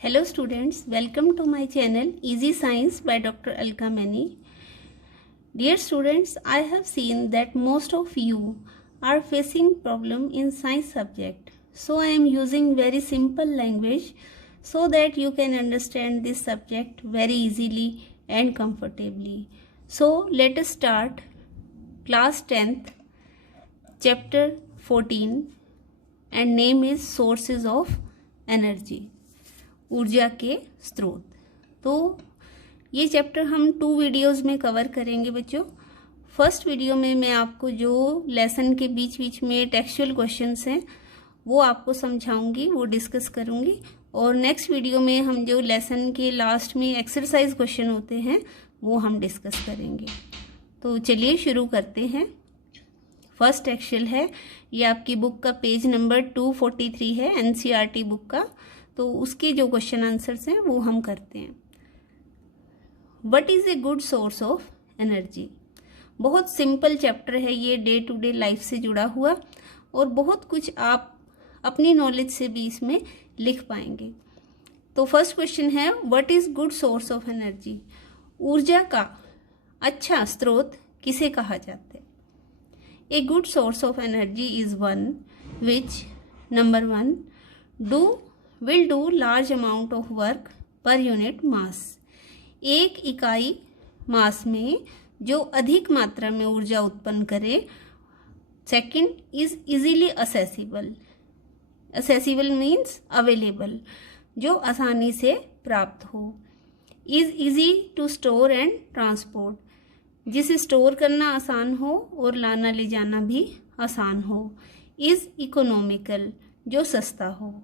Hello students, welcome to my channel Easy Science by Dr. Alka Mani. Dear students, I have seen that most of you are facing problem in science subject. So I am using very simple language so that you can understand this subject very easily and comfortably. So let us start class 10th chapter 14 and name is sources of energy. ऊर्जा के स्रोत। तो ये chapter हम 2 videos में cover करेंगे बच्चों। First video में मैं आपको जो लेसन के बीच बीच में टेक्सचुअल क्वेश्चंस हैं वो आपको समझाऊंगी, वो डिस्कस करूंगी। और नेक्स्ट वीडियो में हम जो लेसन के लास्ट में एक्सरसाइज क्वेश्चन होते हैं वो हम डिस्कस करेंगे। तो चलिए शुरू करते हैं। फर्स्ट टेक्सचुअल है, ये आपकी बुक का पेज नंबर 243 है, एनसीईआरटी बुक का। तो उसके जो क्वेश्चन आंसर्स हैं वो हम करते हैं। What is a good source of energy. बहुत सिंपल चैप्टर है ये, डे टू डे लाइफ से जुड़ा हुआ, और बहुत कुछ आप अपनी नॉलेज से भी इसमें लिख पाएंगे। तो फर्स्ट क्वेश्चन है, what is good source of energy. ऊर्जा का अच्छा स्रोत किसे कहा जाता है। A good source of energy is one which number 1 will do large amount of work per unit mass। एक इकाई मास में जो अधिक मात्रा में ऊर्जा उत्पन्न करे। Second is easily accessible. Accessible means available, जो आसानी से प्राप्त हो। Is easy to store and transport, जिसे स्टोर करना आसान हो और लाना ले जाना भी आसान हो। इज इकोनॉमिकल, जो सस्ता हो।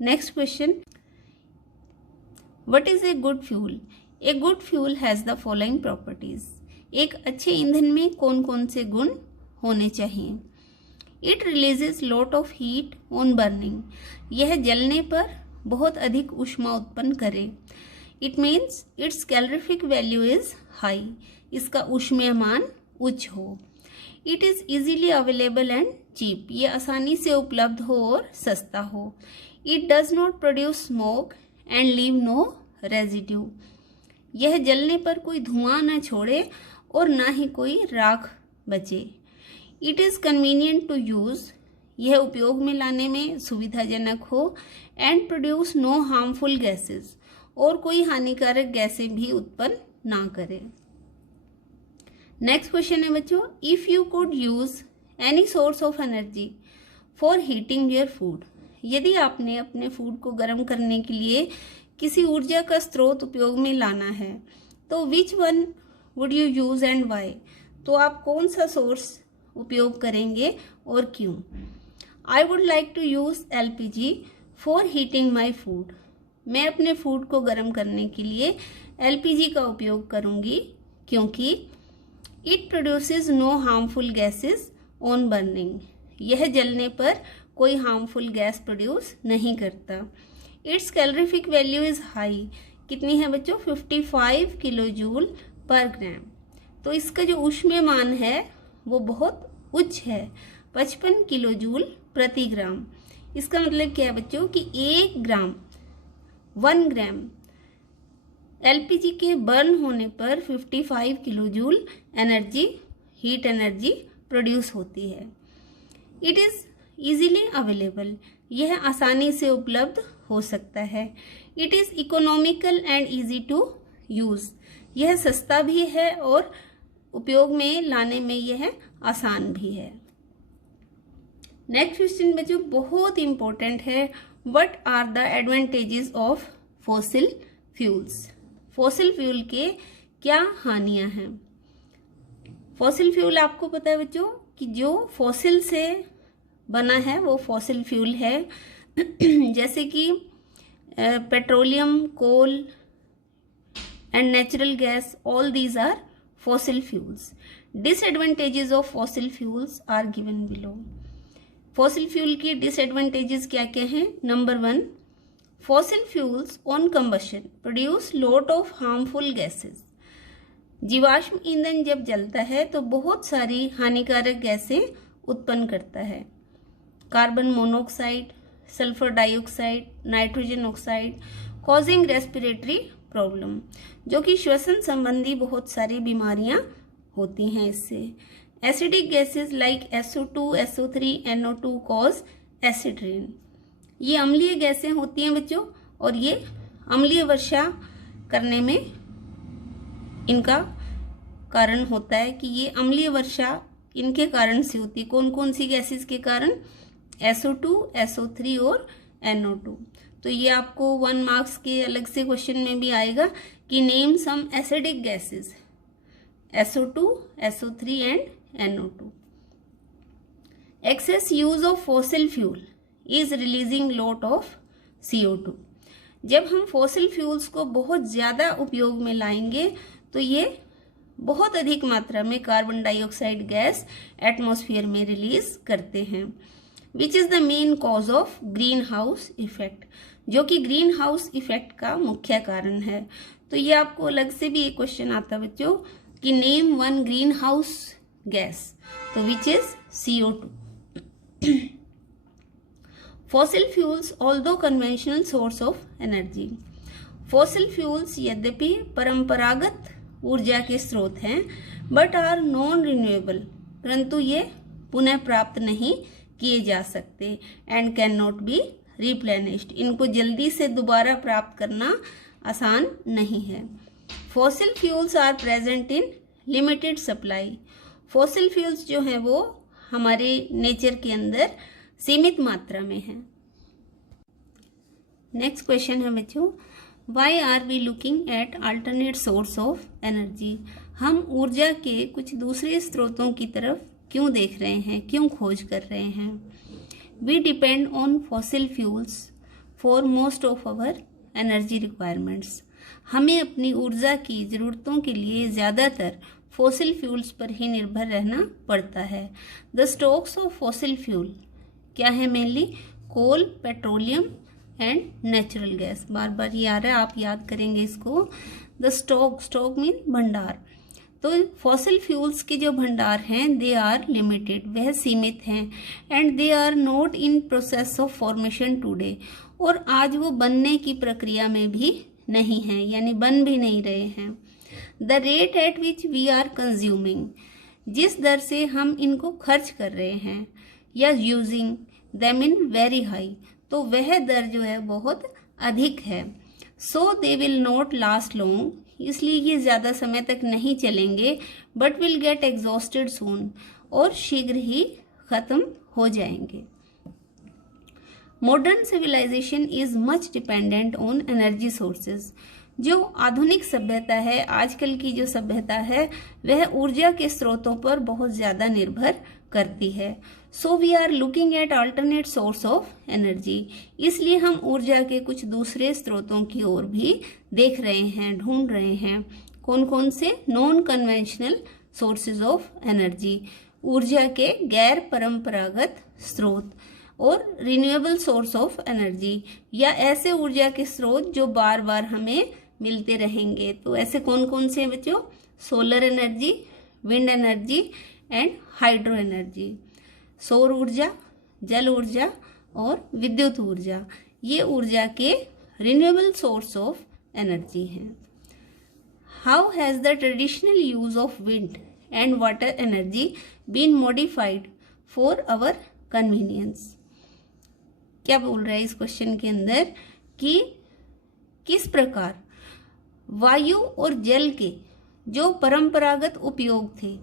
Next question, what is a good fuel. A good fuel has the following properties. एक अच्छे ईंधन में कौन कौन से गुण होने चाहिए। It releases lot of heat on burning, यह जलने पर बहुत अधिक ऊष्मा उत्पन्न करे। It means its calorific value is high, इसका ऊष्मीय मान उच्च हो। It is easily available and cheap, ये आसानी से उपलब्ध हो और सस्ता हो। It does not produce smoke and leave no residue, यह जलने पर कोई धुआं न छोड़े और ना ही कोई राख बचे। It is convenient to use, यह उपयोग में लाने में सुविधाजनक हो। And produce no harmful gases, और कोई हानिकारक गैसें भी उत्पन्न ना करे। नेक्स्ट क्वेश्चन है बच्चों, if you could use any source of energy for heating your food. यदि आपने अपने फूड को गर्म करने के लिए किसी ऊर्जा का स्रोत उपयोग में लाना है तो which one would you use and why. तो आप कौन सा सोर्स उपयोग करेंगे और क्यों। I would like to use LPG for heating my food. मैं अपने फूड को गर्म करने के लिए LPG का उपयोग करूंगी क्योंकि it produces no harmful gases on burning, यह जलने पर कोई हार्मफुल गैस प्रोड्यूस नहीं करता। Its calorific value is high, कितनी है बच्चों 55 किलो जूल पर ग्राम। तो इसका जो ऊष्मीय मान है वो बहुत उच्च है, 55 किलो जूल प्रति ग्राम। इसका मतलब क्या है बच्चों कि 1 ग्राम LPG के बर्न होने पर 55 kilo joule energy, heat energy produce होती है। इट इज़ इजीली अवेलेबल, यह आसानी से उपलब्ध हो सकता है। It is economical and easy to use, यह सस्ता भी है और उपयोग में लाने में यह आसान भी है। नेक्स्ट क्वेश्चन बच्चों बहुत इंपॉर्टेंट है, what are the advantages of fossil fuels. Fossil fuel के क्या हानियां हैं। फॉसिल फ्यूल आपको पता है बच्चों कि जो फॉसिल से बना है वो फॉसिल फ्यूल है, जैसे कि petroleum, coal and natural gas, all these are fossil fuels. Disadvantages of fossil fuels are given below. Fossil fuel के डिसएडवांटेजेस क्या क्या हैं। Number 1, fossil fuels on combustion produce lot of harmful gases. जीवाश्म ईंधन जब जलता है तो बहुत सारी हानिकारक गैसें उत्पन्न करता है। Carbon monoxide, sulphur dioxide, nitrogen oxide, causing respiratory problem, जो कि श्वसन संबंधी बहुत सारी बीमारियां होती हैं इससे। Acidic gases like SO2, SO3, NO2 cause acid rain. ये अम्लीय गैसें होती हैं बच्चों, और ये अम्लीय वर्षा करने में इनका कारण होता है कि ये अम्लीय वर्षा इनके कारण से होती है। कौन कौन सी गैसेस के कारण? SO2, SO3 और NO2। तो ये आपको 1 मार्क्स के अलग से क्वेश्चन में भी आएगा कि name some acidic gases, SO2, SO3 and NO2। Excess use of fossil fuel is releasing lot of CO2। जब हम फॉसिल फ्यूल्स को बहुत ज़्यादा उपयोग में लाएंगे तो ये बहुत अधिक मात्रा में कार्बन डाइऑक्साइड गैस एटमॉस्फेयर में रिलीज करते हैं, which is the main cause of green house effect, जो कि ग्रीन हाउस इफेक्ट का मुख्य कारण है। तो ये आपको अलग से भी एक क्वेश्चन आता है बच्चों कि name one greenhouse gas, तो which is CO2। Fossil fuels although conventional source of energy. Fossil fuels यद्यपि परंपरागत ऊर्जा के स्रोत हैं, बट आर नॉन रिन्यूएबल, परंतु ये पुनः प्राप्त नहीं किए जा सकते, and can not be replenished. इनको जल्दी से दोबारा प्राप्त करना आसान नहीं है। Fossil fuels are present in limited supply. Fossil fuels जो हैं वो हमारे नेचर के अंदर सीमित मात्रा में है। नेक्स्ट क्वेश्चन है बच्चों, why are we looking at alternate source of energy. हम ऊर्जा के कुछ दूसरे स्रोतों की तरफ क्यों देख रहे हैं, क्यों खोज कर रहे हैं? We depend on fossil fuels for most of our energy requirements. हमें अपनी ऊर्जा की ज़रूरतों के लिए ज़्यादातर फॉसिल फ्यूल्स पर ही निर्भर रहना पड़ता है। The stocks of fossil fuel क्या है? Mainly coal, petroleum and natural gas. बार बार ये आ रहा है, आप याद करेंगे इसको। द स्टॉक मीन भंडार। तो फॉसिल फ्यूल्स के जो भंडार हैं दे आर लिमिटेड, वह सीमित हैं, and they are not in process of formation today, और आज वो बनने की प्रक्रिया में भी नहीं है, यानी बन भी नहीं रहे हैं। The rate at which we are consuming, जिस दर से हम इनको खर्च कर रहे हैं, या using them in very high, तो वह दर जो है बहुत अधिक है। So they will not last long, इसलिए ये ज़्यादा समय तक नहीं चलेंगे, but will get exhausted soon, और शीघ्र ही ख़त्म हो जाएंगे। Modern civilisation is much dependent on energy sources. जो आधुनिक सभ्यता है, आजकल की जो सभ्यता है, वह ऊर्जा के स्रोतों पर बहुत ज़्यादा निर्भर करती है। So we are looking at alternate source of energy, इसलिए हम ऊर्जा के कुछ दूसरे स्रोतों की ओर भी देख रहे हैं, ढूंढ रहे हैं। कौन कौन से? Non conventional sources of energy, ऊर्जा के गैर परंपरागत स्रोत, और रिन्यूएबल सोर्स ऑफ एनर्जी, या ऐसे ऊर्जा के स्रोत जो बार बार हमें मिलते रहेंगे। तो ऐसे कौन कौन से हैं बच्चों? Solar energy, wind energy and hydro energy. सौर ऊर्जा, जल ऊर्जा और विद्युत ऊर्जा, ये ऊर्जा के रिन्यूएबल सोर्स ऑफ एनर्जी हैं। How has the traditional use of wind and water energy been modified for our convenience? क्या बोल रहा है इस क्वेश्चन के अंदर कि किस प्रकार वायु और जल के जो परंपरागत उपयोग थे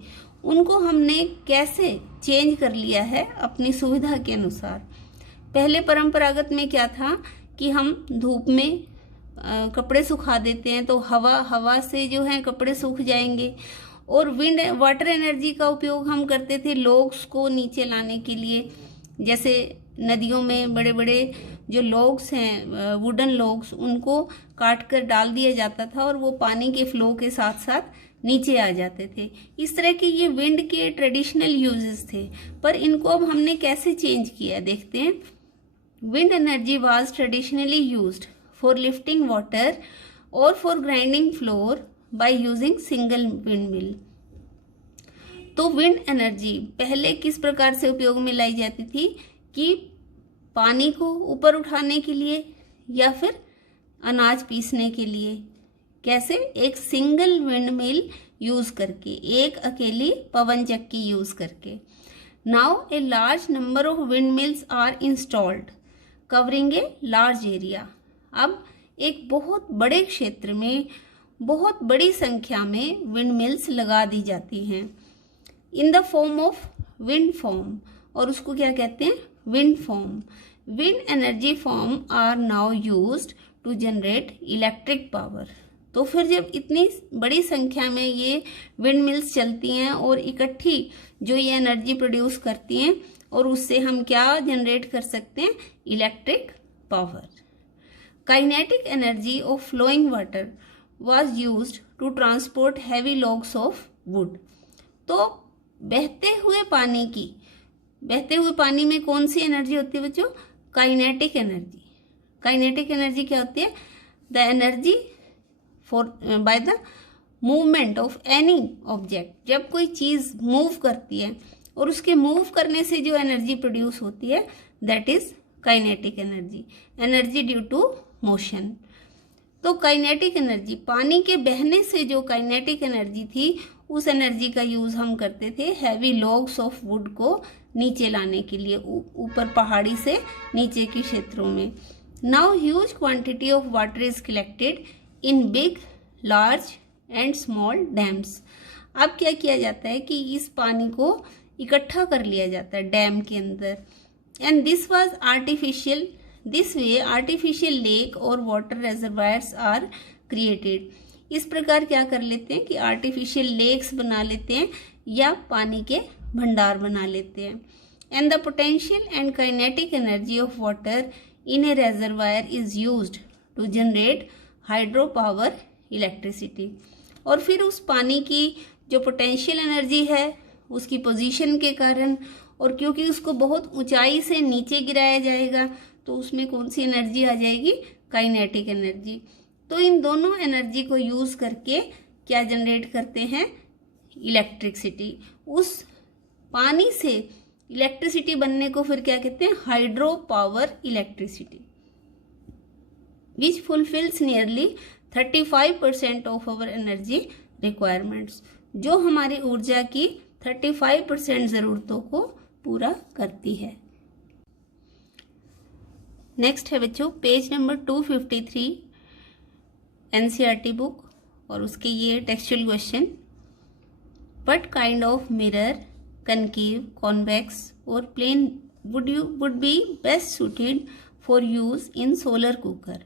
उनको हमने कैसे चेंज कर लिया है अपनी सुविधा के अनुसार। पहले परंपरागत में क्या था कि हम धूप में कपड़े सुखा देते हैं, तो हवा से जो है कपड़े सूख जाएंगे, और विंड वाटर एनर्जी का उपयोग हम करते थे लॉग्स को नीचे लाने के लिए। जैसे नदियों में बड़े बड़े जो लॉग्स हैं, वुडन लॉग्स, उनको काट कर डाल दिया जाता था और वो पानी के फ्लो के साथ साथ नीचे आ जाते थे। इस तरह के ये विंड के ट्रेडिशनल यूजेस थे, पर इनको अब हमने कैसे चेंज किया देखते हैं। Wind energy was traditionally used for lifting water और for grinding flour by using single wind mill. तो विंड एनर्जी पहले किस प्रकार से उपयोग में लाई जाती थी कि पानी को ऊपर उठाने के लिए या फिर अनाज पीसने के लिए। कैसे? एक सिंगल विंड मिल यूज करके, एक अकेली पवन चक्की यूज करके। Now a large number of wind mills are installed covering a large area. अब एक बहुत बड़े क्षेत्र में बहुत बड़ी संख्या में विंड मिल्स लगा दी जाती हैं in the form of wind farm, और उसको क्या कहते हैं? Wind farm. Wind energy farm are now used to generate electric power. तो फिर जब इतनी बड़ी संख्या में ये विंड मिल्स चलती हैं और इकट्ठी जो ये एनर्जी प्रोड्यूस करती हैं, और उससे हम क्या जनरेट कर सकते हैं? Electric power. Kinetic energy of flowing water was used to transport heavy logs of wood। तो बहते हुए पानी में कौन सी एनर्जी होती है बच्चों? Kinetic energy. काइनेटिक एनर्जी क्या होती है? The energy for by the movement of any object. जब कोई चीज मूव करती है और उसके मूव करने से जो एनर्जी प्रोड्यूस होती है, that is kinetic energy. Energy due to motion. तो काइनेटिक एनर्जी, पानी के बहने से जो काइनेटिक एनर्जी थी, उस एनर्जी का यूज हम करते थे हैवी लॉग्स ऑफ वुड को नीचे लाने के लिए, ऊपर पहाड़ी से नीचे के क्षेत्रों में। Now huge quantity of water is collected in big, large and small dams. अब क्या किया जाता है कि इस पानी को इकट्ठा कर लिया जाता है डैम के अंदर, and this was artificial. This way artificial lake और वाटर रेजर्वायर्स आर क्रिएटेड। इस प्रकार क्या कर लेते हैं कि आर्टिफिशियल लेक्स बना लेते हैं या पानी के भंडार बना लेते हैं। And the potential and kinetic energy of water in a reservoir is used to generate hydro power electricity. और फिर उस पानी की जो पोटेंशियल एनर्जी है, उसकी पोजीशन के कारण, और क्योंकि उसको बहुत ऊंचाई से नीचे गिराया जाएगा, तो उसमें कौन सी एनर्जी आ जाएगी? Kinetic energy. तो इन दोनों एनर्जी को यूज करके क्या जनरेट करते हैं? इलेक्ट्रिसिटी। उस पानी से इलेक्ट्रिसिटी बनने को फिर क्या कहते हैं? Hydro power electricity, which fulfils nearly 35% of our energy requirements. जो हमारी ऊर्जा की 35% जरूरतों को पूरा करती है। नेक्स्ट है बच्चों पेज नंबर 253 एनसीईआरटी बुक, और उसके ये textual question. What kind of mirror, concave, convex और plane would be best suited for use in solar cooker.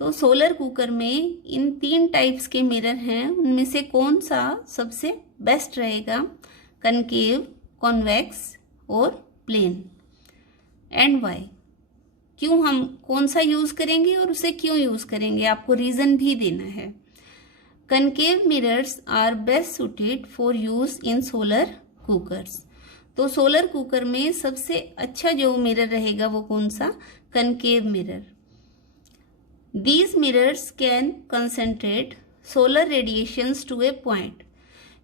तो सोलर कुकर में इन 3 टाइप्स के मिरर हैं, उनमें से कौन सा सबसे बेस्ट रहेगा? कनकेव, कॉन्वेक्स और प्लेन, एंड वाई। क्यों हम कौन सा यूज करेंगे और उसे क्यों यूज करेंगे, आपको रीजन भी देना है। Concave mirrors are best suited for use in solar cookers. तो सोलर कुकर में सबसे अच्छा जो मिरर रहेगा वो कौन सा? Concave mirror. These mirrors can concentrate solar radiations to a point.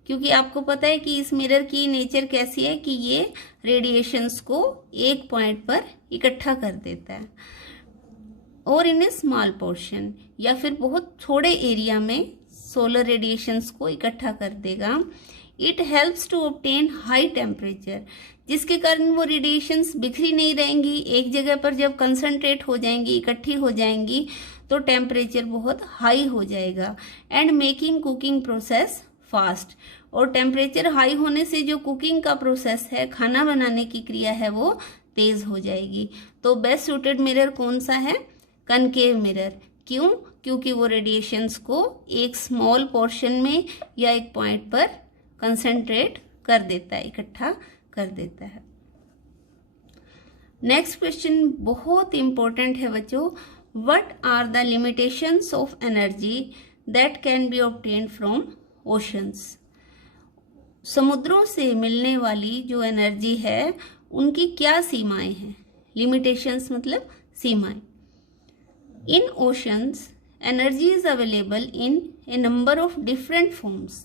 क्योंकि आपको पता है कि इस मिरर की नेचर कैसी है कि ये रेडिएशंस को एक पॉइंट पर इकट्ठा कर देता है, और इन ए स्मॉल पोर्शन, या फिर बहुत थोड़े एरिया में सोलर रेडिएशंस को इकट्ठा कर देगा। It helps to obtain high temperature, जिसके कारण वो रेडिएशंस बिखरी नहीं रहेंगी, एक जगह पर जब कंसंट्रेट हो जाएंगी, इकट्ठी हो जाएंगी, तो टेम्परेचर बहुत हाई हो जाएगा। And making cooking process fast, और टेम्परेचर हाई होने से जो कुकिंग का प्रोसेस है, खाना बनाने की क्रिया है, वो तेज हो जाएगी। तो बेस्ट सूटेड मिरर कौन सा है? Concave mirror. क्यों? क्योंकि वो रेडिएशंस को एक स्मॉल पोर्शन में या एक पॉइंट पर कंसंट्रेट कर देता है, इकट्ठा कर देता है। नेक्स्ट क्वेश्चन बहुत इंपॉर्टेंट है बच्चों। What are the limitations of energy that can be obtained from oceans. समुद्रों से मिलने वाली जो एनर्जी है उनकी क्या सीमाएं हैं? लिमिटेशंस मतलब सीमाएं। In oceans energy is available in a number of different forms.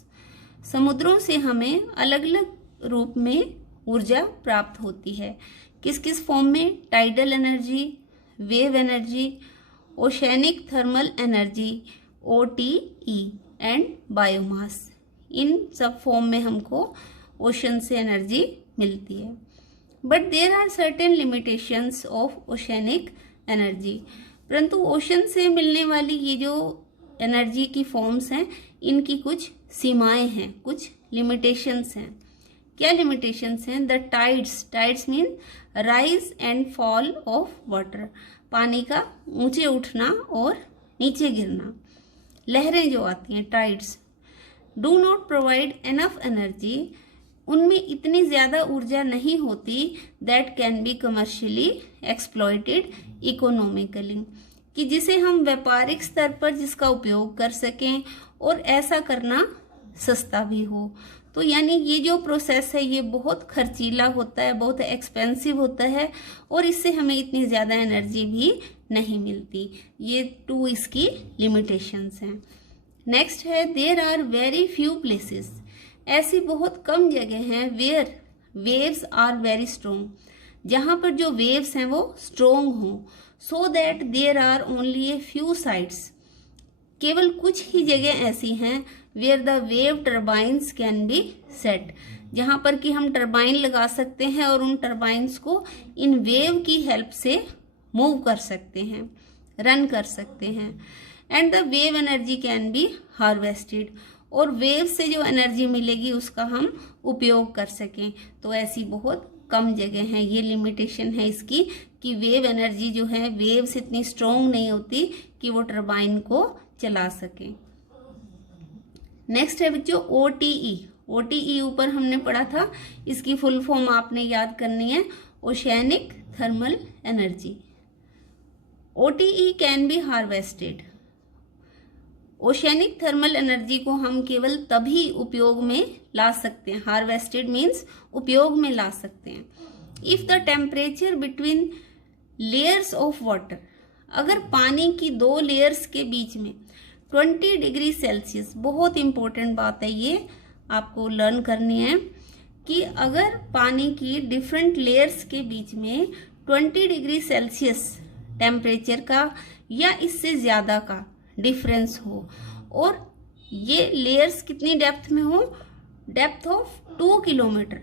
समुद्रों से हमें अलग अलग रूप में ऊर्जा प्राप्त होती है। किस किस फॉर्म में? Tidal energy, wave energy, oceanic thermal energy OTE and biomass. इन सब फॉर्म में हमको ओशन से एनर्जी मिलती है। But there are certain limitations of oceanic energy. परंतु ओशन से मिलने वाली ये जो एनर्जी की फॉर्म्स हैं, इनकी कुछ सीमाएं हैं, कुछ लिमिटेशंस हैं। क्या लिमिटेशंस हैं? The tides mean rise and fall of water, पानी का ऊंचे उठना और नीचे गिरना। लहरें जो आती हैं, tides, do not provide enough energy, उनमें इतनी ज़्यादा ऊर्जा नहीं होती that can B commercially exploited economically, कि जिसे हम व्यापारिक स्तर पर जिसका उपयोग कर सकें और ऐसा करना सस्ता भी हो। तो यानी ये जो प्रोसेस है ये बहुत खर्चीला होता है, बहुत एक्सपेंसिव होता है और इससे हमें इतनी ज़्यादा एनर्जी भी नहीं मिलती। ये 2 इसकी लिमिटेशंस हैं। नेक्स्ट है there are very few places, ऐसी बहुत कम जगह हैं where waves are very strong, जहाँ पर जो वेव्स हैं वो स्ट्रोंग हों, so that there are only a few sites, केवल कुछ ही जगह ऐसी हैं where the wave turbines can be set, जहाँ पर कि हम टर्बाइन लगा सकते हैं और उन टर्बाइंस को इन वेव की हेल्प से मूव कर सकते हैं, रन कर सकते हैं। And the wave energy can be harvested, और वेव से जो एनर्जी मिलेगी उसका हम उपयोग कर सकें। तो ऐसी बहुत कम जगह हैं। ये लिमिटेशन है इसकी कि वेव एनर्जी जो है, वेव्स इतनी स्ट्रोंग नहीं होती कि वो टर्बाइन को चला सकें। नेक्स्ट है बच्चों OTE ऊपर हमने पढ़ा था, इसकी फुल फॉर्म आपने याद करनी है, oceanic thermal energy. OTE can be harvested, oceanic thermal energy को हम केवल तभी उपयोग में ला सकते हैं, हार्वेस्टेड मीन्स उपयोग में ला सकते हैं, if the temperature between layers of water, अगर पानी की 2 लेयर्स के बीच में 20 डिग्री सेल्सियस, बहुत इंपॉर्टेंट बात है ये, आपको लर्न करनी है कि अगर पानी की डिफरेंट लेयर्स के बीच में 20 डिग्री सेल्सियस टेम्परेचर का या इससे ज़्यादा का डिफरेंस हो और ये लेयर्स कितनी डेप्थ में हो, डेप्थ ऑफ 2 किलोमीटर,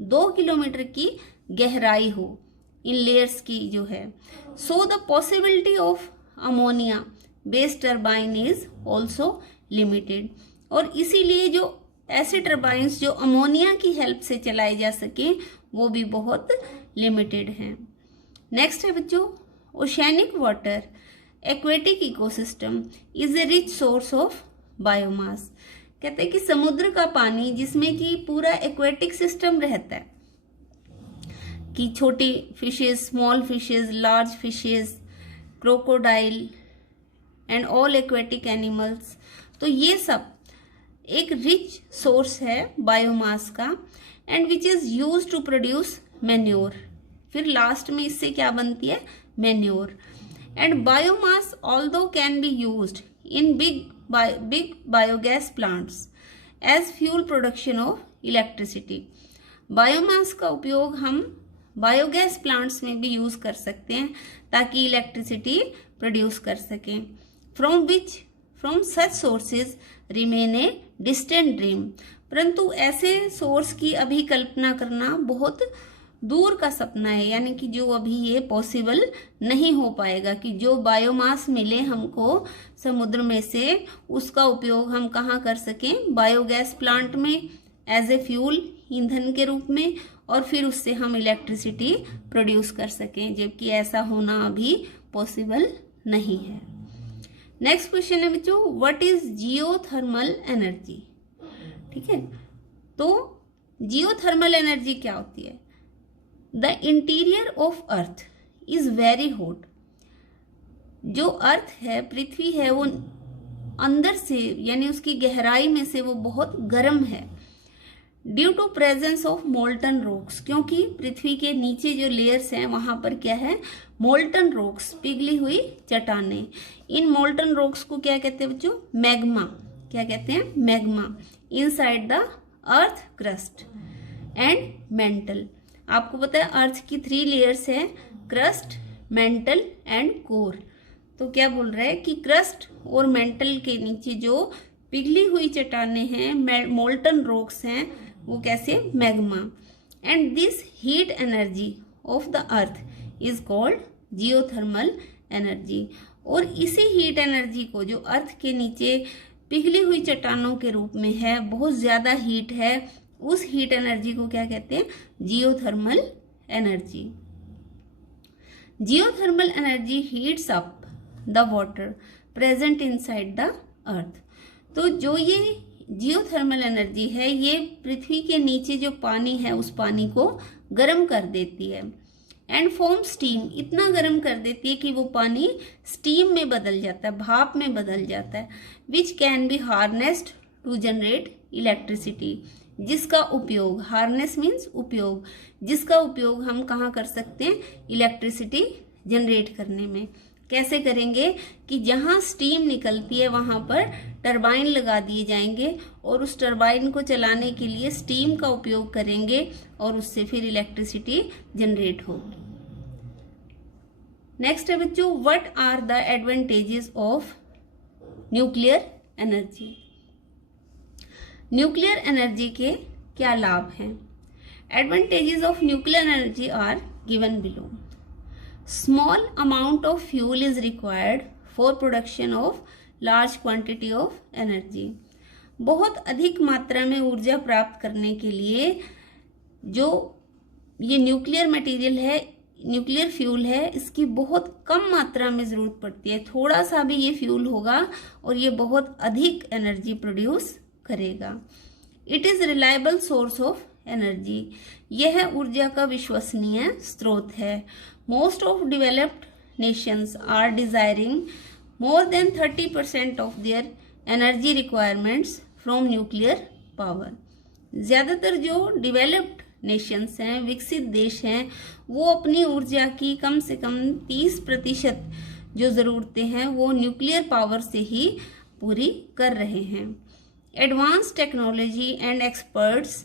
2 किलोमीटर की गहराई हो इन लेयर्स की जो है, so the possibility of ammonia based turbine is also limited, और इसीलिए जो ऐसे टर्बाइंस जो अमोनिया की हेल्प से चलाए जा सके वो भी बहुत लिमिटेड हैं। नेक्स्ट है बच्चों oceanic water aquatic ecosystem is a rich source of biomass. कहते हैं कि समुद्र का पानी जिसमें कि पूरा एक्वेटिक सिस्टम रहता है, कि छोटी fishes, small fishes, large fishes, crocodile and all aquatic animals, तो ये सब एक रिच सोर्स है बायोमास का, and which is use to produce manure. फिर लास्ट में इससे क्या बनती है, manure. And biomass although can be used in big biogas plants as fuel production of electricity. Biomass का उपयोग हम बायोगैस प्लांट्स में भी यूज कर सकते हैं ताकि इलेक्ट्रिसिटी प्रोड्यूस कर सकें। From such sources remain a distant dream, परंतु ऐसे सोर्स की अभी कल्पना करना बहुत दूर का सपना है, यानी कि जो अभी ये पॉसिबल नहीं हो पाएगा कि जो बायोमास मिले हमको समुद्र में से, उसका उपयोग हम कहाँ कर सकें, बायोगैस प्लांट में एज ए फ्यूल, ईंधन के रूप में, और फिर उससे हम इलेक्ट्रिसिटी प्रोड्यूस कर सकें, जबकि ऐसा होना अभी पॉसिबल नहीं है। नेक्स्ट क्वेश्चन है बच्चों, व्हाट इज जियोथर्मल एनर्जी। ठीक है, तो जियोथर्मल एनर्जी क्या होती है? The interior of earth is very hot. जो अर्थ है, पृथ्वी है, वो अंदर से यानी उसकी गहराई में से वो बहुत गर्म है। Due to presence of molten rocks, क्योंकि पृथ्वी के नीचे जो लेयर्स हैं वहां पर क्या है, मोल्टन रॉक्स, पिघली हुई चट्टानें। इन मोल्टन रॉक्स को क्या कहते हैं बच्चों, मैग्मा। क्या कहते हैं, magma. Inside the earth crust and mental, आपको पता है अर्थ की 3 लेयर्स है, क्रस्ट, मेंटल एंड कोर। तो क्या बोल रहा है कि क्रस्ट और मेंटल के नीचे जो पिघली हुई चट्टानें हैं, मोल्टन रॉक्स हैं, वो कैसे, magma. And this heat energy of the earth is called geothermal energy. और इसी हीट एनर्जी को जो अर्थ के नीचे पिघली हुई चट्टानों के रूप में है, बहुत ज्यादा हीट है, उस हीट एनर्जी को क्या कहते हैं, geothermal energy. Geothermal energy heats up the water present inside the earth. तो जो ये जियोथर्मल एनर्जी है, ये पृथ्वी के नीचे जो पानी है उस पानी को गर्म कर देती है। एंड फॉर्म स्टीम, इतना गर्म कर देती है कि वो पानी स्टीम में बदल जाता है, भाप में बदल जाता है, which can be harnessed to generate electricity, जिसका उपयोग, हार्नेस मीन्स उपयोग, जिसका उपयोग हम कहाँ कर सकते हैं, इलेक्ट्रिसिटी जनरेट करने में। कैसे करेंगे कि जहाँ स्टीम निकलती है वहाँ पर टरबाइन लगा दिए जाएंगे और उस टरबाइन को चलाने के लिए स्टीम का उपयोग करेंगे और उससे फिर इलेक्ट्रिसिटी जनरेट होगी। नेक्स्ट है बच्चों, what are the advantages of nuclear energy. Nuclear energy के क्या लाभ हैं? Advantages of nuclear energy are given below. Small amount of fuel is required for production of large quantity of energy. बहुत अधिक मात्रा में ऊर्जा प्राप्त करने के लिए जो ये न्यूक्लियर मटेरियल है, न्यूक्लियर फ्यूल है, इसकी बहुत कम मात्रा में जरूरत पड़ती है। थोड़ा सा भी ये फ्यूल होगा और ये बहुत अधिक एनर्जी प्रोड्यूस करेगा। It is reliable source of energy, यह ऊर्जा का विश्वसनीय स्रोत है। Most of developed nations are desiring more than 30% of their energy requirements from nuclear power. ज़्यादातर जो developed nations हैं, विकसित देश हैं, वो अपनी ऊर्जा की कम से कम 30% जो ज़रूरतें हैं वो न्यूक्लियर पावर से ही पूरी कर रहे हैं। Advance technology and experts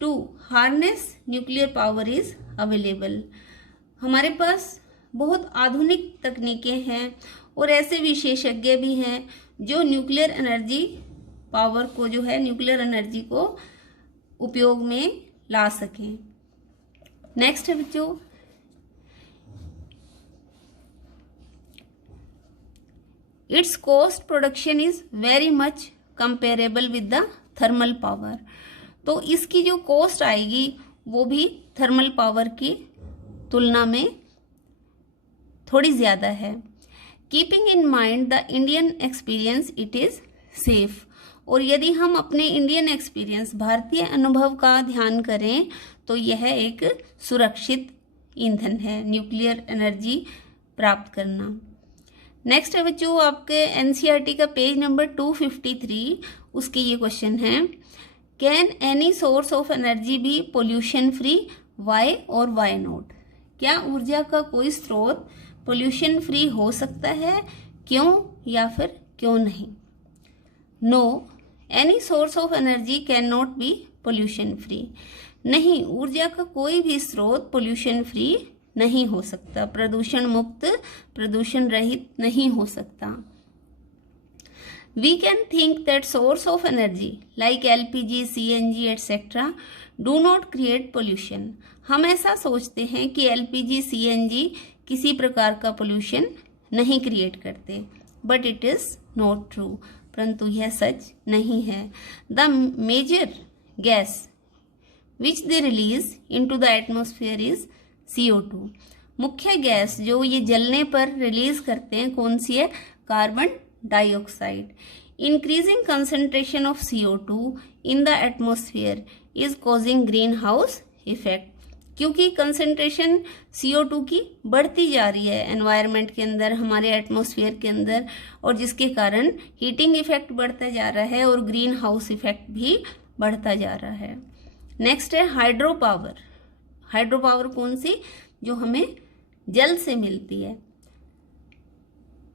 to harness nuclear power is available. हमारे पास बहुत आधुनिक तकनीकें हैं और ऐसे विशेषज्ञ भी हैं जो न्यूक्लियर एनर्जी पावर को, जो है न्यूक्लियर एनर्जी को उपयोग में ला सकें। नेक्स्ट है बच्चों, it's cost production is very much comparable with the thermal power. तो इसकी जो कॉस्ट आएगी वो भी थर्मल पावर की तुलना में थोड़ी ज्यादा है। Keeping in mind the Indian experience it is safe. और यदि हम अपने इंडियन एक्सपीरियंस, भारतीय अनुभव का ध्यान करें तो यह एक सुरक्षित ईंधन है न्यूक्लियर एनर्जी प्राप्त करना। नेक्स्ट है बच्चों आपके एनसीईआरटी का पेज नंबर 253, उसके ये क्वेश्चन है, can any source of energy be pollution free, why और वाई नॉट। क्या ऊर्जा का कोई स्रोत पोल्यूशन फ्री हो सकता है, क्यों या फिर क्यों नहीं? No, any source of energy can not be pollution free. नहीं, ऊर्जा का कोई भी स्रोत पोल्यूशन फ्री नहीं हो सकता, प्रदूषण मुक्त, प्रदूषण रहित नहीं हो सकता। We can think that source of energy like LPG, CNG etc. do not create pollution. हम ऐसा सोचते हैं कि LPG, CNG किसी प्रकार का पोल्यूशन नहीं क्रिएट करते, but it is not true, परंतु यह सच नहीं है। The major gas which they release into the atmosphere is CO2। मुख्य गैस जो ये जलने पर रिलीज करते हैं कौन सी है? Carbon dioxide. Increasing concentration of CO2 in the atmosphere is causing green house effect. क्योंकि कंसंट्रेशन CO2 की बढ़ती जा रही है एनवायरनमेंट के अंदर, हमारे एटमॉस्फेयर के अंदर, और जिसके कारण हीटिंग इफेक्ट बढ़ता जा रहा है और ग्रीन हाउस इफेक्ट भी बढ़ता जा रहा है। नेक्स्ट है हाइड्रो पावर। हाइड्रो पावर कौन सी? जो हमें जल से मिलती है।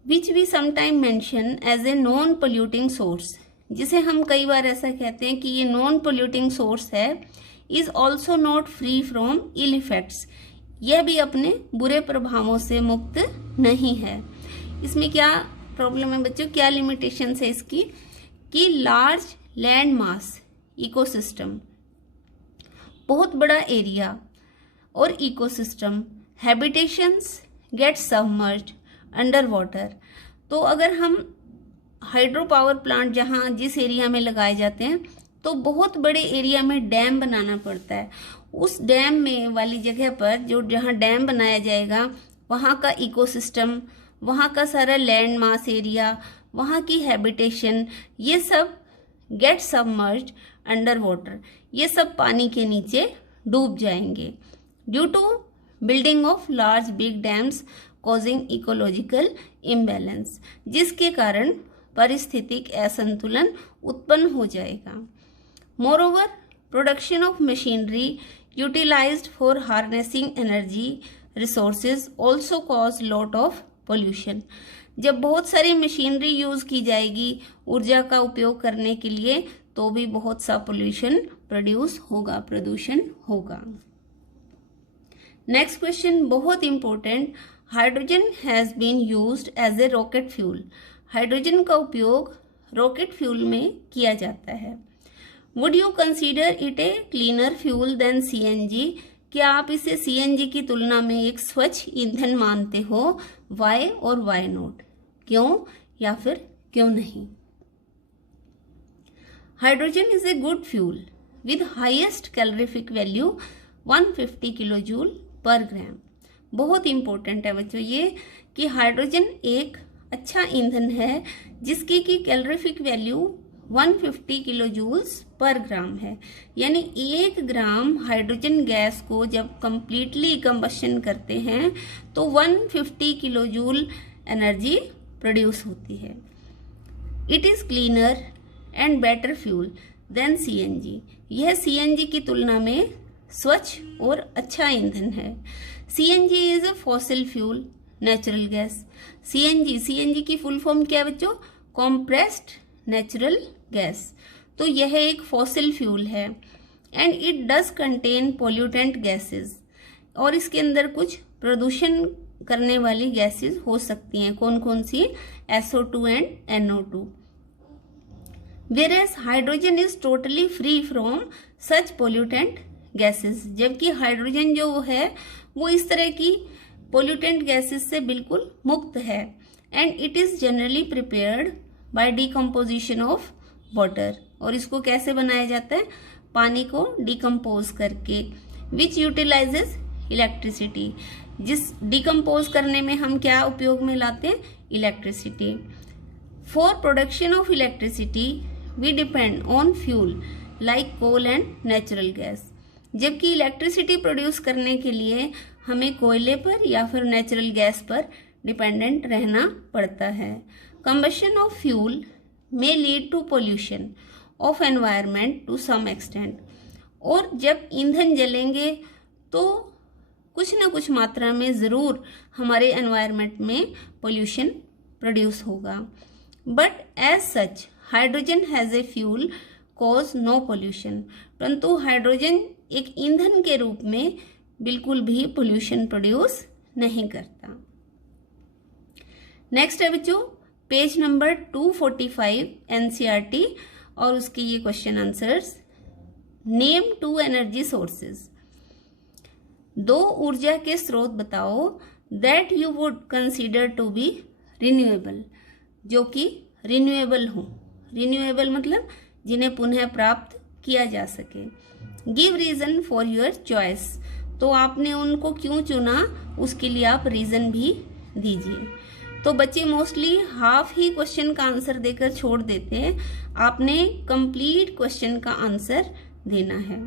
Which we sometime mention as a non polluting source, जिसे हम कई बार ऐसा कहते हैं कि ये नॉन पोल्यूटिंग सोर्स है। Is also not free from ill effects, यह भी अपने बुरे प्रभावों से मुक्त नहीं है। इसमें क्या प्रॉब्लम है बच्चों, क्या लिमिटेशन है इसकी, कि लार्ज लैंड मास इकोसिस्टम, बहुत बड़ा एरिया और ecosystem, habitations get submerged under water. तो अगर हम हाइड्रो पावर प्लांट जहाँ जिस एरिया में लगाए जाते हैं तो बहुत बड़े एरिया में डैम बनाना पड़ता है। उस डैम में वाली जगह पर जो जहाँ डैम बनाया जाएगा वहाँ का इकोसिस्टम, वहाँ का सारा लैंड मास एरिया, वहाँ की हैबिटेशन, ये सब गेट सबमर्ज्ड अंडर वाटर, ये सब पानी के नीचे डूब जाएंगे due to building of large big dams causing ecological imbalance, जिसके कारण पारिस्थितिक असंतुलन उत्पन्न हो जाएगा। Moreover, production of machinery utilised for harnessing energy resources also cause lot of pollution. जब बहुत सारी मशीनरी यूज की जाएगी ऊर्जा का उपयोग करने के लिए तो भी बहुत सा पोल्यूशन प्रोड्यूस होगा, प्रदूषण होगा। नेक्स्ट क्वेश्चन बहुत important, hydrogen has been used as a rocket fuel. Hydrogen का उपयोग रॉकेट फ्यूल में किया जाता है। Would you consider it a cleaner fuel than CNG? क्या आप इसे सीएनजी की तुलना में एक स्वच्छ ईंधन मानते हो? वाई और वाई नॉट, क्यों या फिर क्यों नहीं? Hydrogen is a good fuel with highest calorific value 150 kilojoule पर ग्राम। बहुत इंपॉर्टेंट है बच्चों ये कि हाइड्रोजन एक अच्छा ईंधन है जिसकी की calorific value 150 kilo joules per ग्राम है। यानी 1 ग्राम हाइड्रोजन गैस को जब कंप्लीटली कंबशन करते हैं तो 150 किलो जूल एनर्जी प्रोड्यूस होती है। It is cleaner and better fuel than CNG. यह सीएनजी की तुलना में स्वच्छ और अच्छा ईंधन है। CNG is a fossil fuel natural gas. CNG की फुल फॉर्म क्या है बच्चों? Compressed natural gas. तो यह एक फॉसिल फ्यूल है and it does contain pollutant gases, और इसके अंदर कुछ प्रदूषण करने वाली गैसेस हो सकती हैं। कौन कौन सी? SO2 and NO2। Whereas hydrogen is totally free from such pollutant gases. जबकि हाइड्रोजन जो है वो इस तरह की पोल्यूटेंट गैसेस से बिल्कुल मुक्त है। And it is generally prepared by decomposition of water. और इसको कैसे बनाया जाता है? पानी को डिकम्पोज करके, विच यूटिलाइजेस इलेक्ट्रिसिटी। जिस डिकम्पोज करने में हम क्या उपयोग में लाते हैं? Electricity. For production of electricity we depend on fuel like coal and natural gas. जबकि इलेक्ट्रिसिटी प्रोड्यूस करने के लिए हमें कोयले पर या फिर नेचुरल गैस पर डिपेंडेंट रहना पड़ता है। Combustion of fuel may lead to pollution of environment to some extent। और जब ईंधन जलेंगे तो कुछ न कुछ मात्रा में ज़रूर हमारे एनवायरनमेंट में पोल्यूशन प्रोड्यूस होगा। But as such hydrogen has a fuel cause no pollution. परंतु हाइड्रोजन एक ईंधन के रूप में बिल्कुल भी पोल्यूशन प्रोड्यूस नहीं करता। नेक्स्ट है बच्चों पेज नंबर 245 एनसीईआरटी और उसके ये question answers. Name 2 energy sources. 2 ऊर्जा के स्रोत बताओ that you would consider to be renewable, जो कि रिन्यूएबल हो। रिन्यूएबल मतलब जिन्हें पुनः प्राप्त किया जा सके। Give reason for your choice. तो आपने उनको क्यों चुना उसके लिए आप रीजन भी दीजिए। तो बच्चे मोस्टली हाफ ही क्वेश्चन का आंसर देकर छोड़ देते हैं। आपने कंप्लीट क्वेश्चन का आंसर देना है।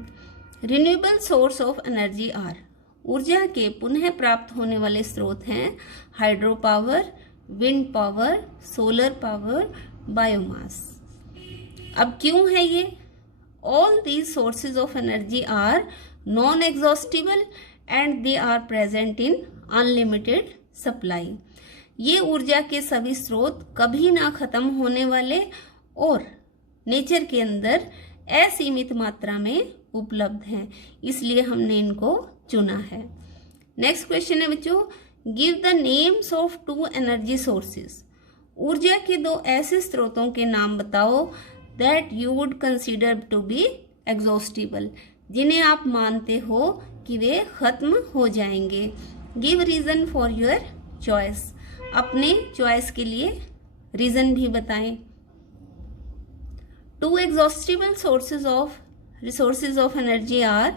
Renewable source of energy are. ऊर्जा के पुनः प्राप्त होने वाले स्रोत हैं hydro power, wind power, solar power, biomass. अब क्यों है ये? All these sources of energy are non exhaustible and they are present in unlimited supply. ये ऊर्जा के सभी स्रोत कभी ना खत्म होने वाले और नेचर के अंदर असीमित मात्रा में उपलब्ध हैं, इसलिए हमने इनको चुना है। नेक्स्ट क्वेश्चन है बच्चों, give the names of 2 energy sources. ऊर्जा के 2 ऐसे स्रोतों के नाम बताओ that you would consider to be exhaustible, जिन्हें आप मानते हो कि वे खत्म हो जाएंगे। Give reason for your choice, अपने चॉइस के लिए रीजन भी बताएं। 2 exhaustible resources of energy are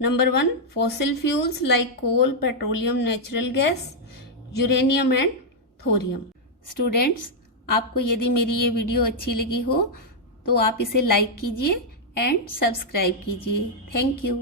number 1 fossil fuels like coal, petroleum, natural gas, uranium and thorium। Students, आपको यदि मेरी ये वीडियो अच्छी लगी हो तो आप इसे लाइक कीजिए एंड सब्सक्राइब कीजिए। Thank you.